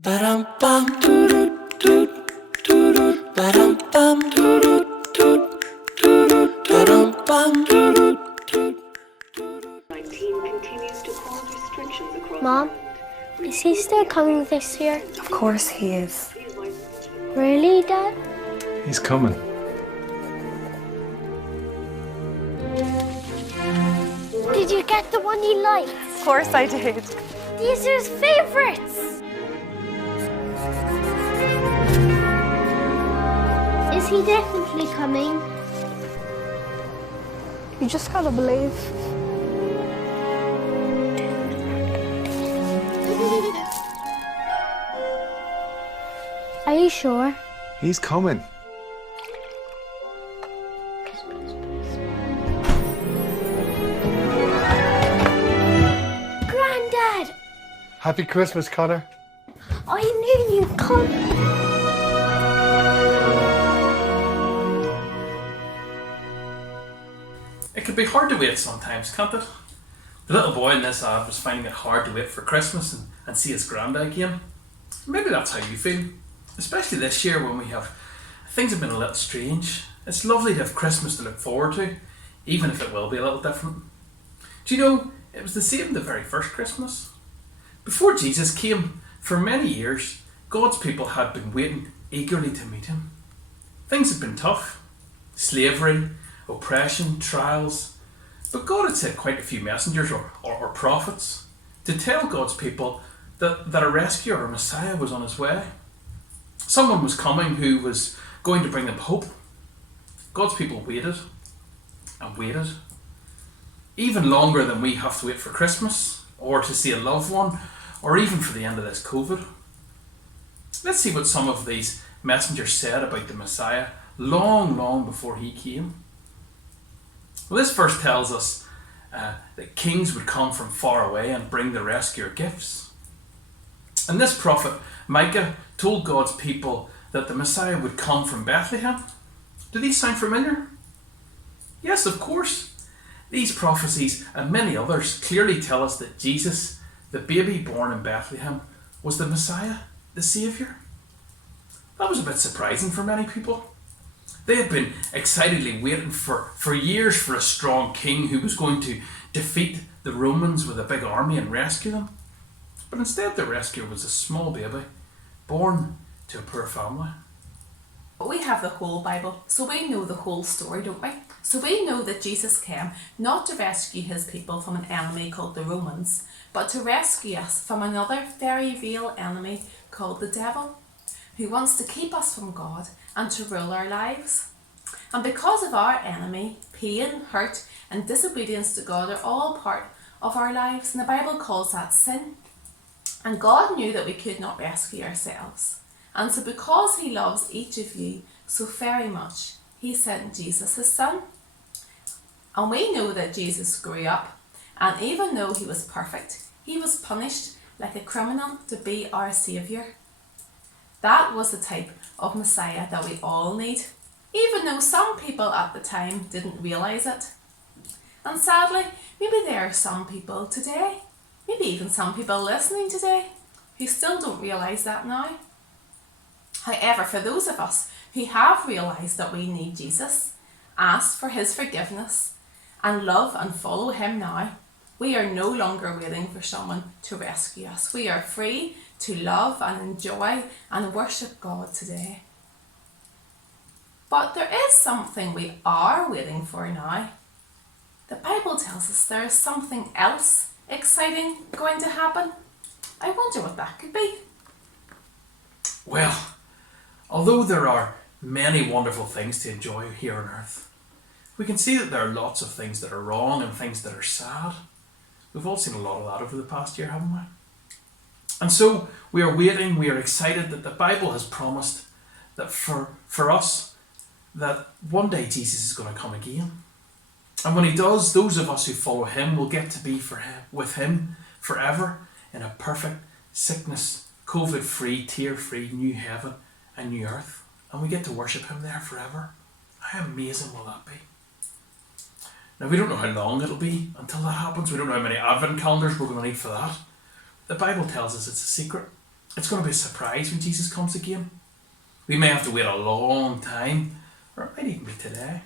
Ba-dum-bum, doo-doo, doo, doo-doo, ba-dum-bum, doo-doo, doo, doo-doo, ba-dum-bum, doo-doo, doo. 19 continues to cause restrictions across Mom, is he still coming this year? Of course he is. Really, Dad? He's coming. Did you get the one you liked? Of course I did. These are his favourites! Is he definitely coming? You just gotta believe. Are you sure? He's coming. Grandad! Happy Christmas, Connor. I knew you'd come. It can be hard to wait sometimes, can't it? The little boy in this ad was finding it hard to wait for Christmas and see his granddad again. Maybe that's how you feel, especially this year when things have been a little strange. It's lovely to have Christmas to look forward to, even if it will be a little different. Do you know, it was the same the very first Christmas. Before Jesus came, for many years, God's people had been waiting eagerly to meet him. Things had been tough. Slavery, oppression, trials. But God had sent quite a few messengers or prophets to tell God's people that a rescuer, a Messiah, was on his way. Someone was coming who was going to bring them hope. God's people waited and waited. Even longer than we have to wait for Christmas, or to see a loved one, or even for the end of this COVID. Let's see what some of these messengers said about the Messiah long before he came. Well, this verse tells us that kings would come from far away and bring the rescuer gifts. And this prophet, Micah, told God's people that the Messiah would come from Bethlehem. Do these sound familiar? Yes, of course. These prophecies and many others clearly tell us that Jesus, the baby born in Bethlehem, was the Messiah, the Saviour. That was a bit surprising for many people. They had been excitedly waiting for years for a strong king who was going to defeat the Romans with a big army and rescue them. But instead the rescuer was a small baby, born to a poor family. We have the whole Bible, so we know the whole story, don't we? So we know that Jesus came not to rescue his people from an enemy called the Romans, but to rescue us from another very real enemy called the devil, who wants to keep us from God and to rule our lives. And because of our enemy, pain, hurt and disobedience to God are all part of our lives, and the Bible calls that sin. And God knew that we could not rescue ourselves. And so because he loves each of you so very much, he sent Jesus, his son. And we know that Jesus grew up, and even though he was perfect, he was punished like a criminal to be our saviour. That was the type of Messiah that we all need, even though some people at the time didn't realise it. And sadly, maybe there are some people today, maybe even some people listening today, who still don't realise that now. However, for those of us who have realised that we need Jesus, ask for his forgiveness, and love and follow him now, we are no longer waiting for someone to rescue us. We are free to love and enjoy and worship God today. But there is something we are waiting for now. The Bible tells us there is something else exciting going to happen. I wonder what that could be. Well, although there are many wonderful things to enjoy here on earth, we can see that there are lots of things that are wrong and things that are sad. We've all seen a lot of that over the past year, haven't we? And so we are waiting, we are excited that the Bible has promised that for us, that one day Jesus is going to come again. And when he does, those of us who follow him will get to be with him forever in a perfect, sickness, COVID-free, tear-free new heaven and new earth. And we get to worship him there forever. How amazing will that be? Now, we don't know how long it'll be until that happens. We don't know how many advent calendars we're going to need for that. The Bible tells us it's a secret. It's going to be a surprise when Jesus comes again. We may have to wait a long time, or it might even be today.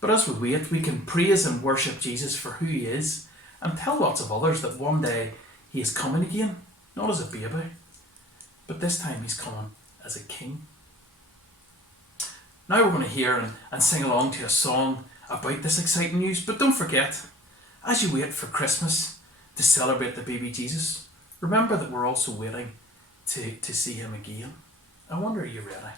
But as we wait, we can praise and worship Jesus for who he is, and tell lots of others that one day he is coming again, not as a baby, but this time he's coming as a king. Now we're going to hear and sing along to a song about this exciting news. But don't forget, as you wait for Christmas to celebrate the baby Jesus, remember that we're also waiting to see him again. I wonder, are you ready?